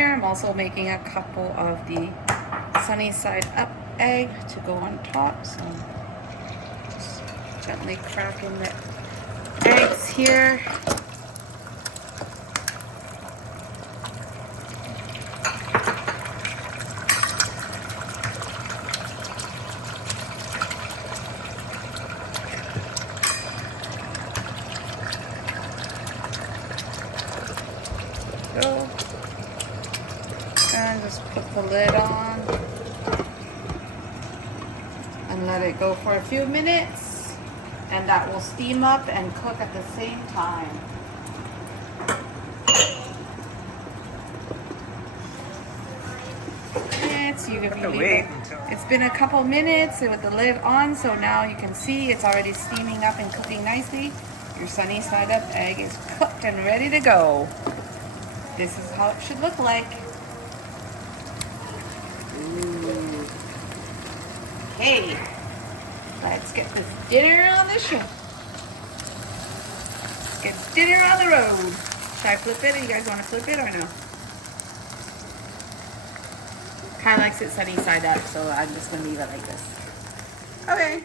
here. I'm also making a couple of the sunny side up egg to go on top. So just gently cracking the eggs here. Go. And just put the lid on and let it go for a few minutes, and that will steam up and cook at the same time. It's been a couple minutes with the lid on, so now you can see it's already steaming up and cooking nicely. Your sunny side up egg is cooked and ready to go. This is how it should look like. Ooh. Okay, let's get this dinner on the show. Let's get dinner on the road. Should I flip it? You guys want to flip it or no? Kai likes it sunny side up, so I'm just going to leave it like this. Okay.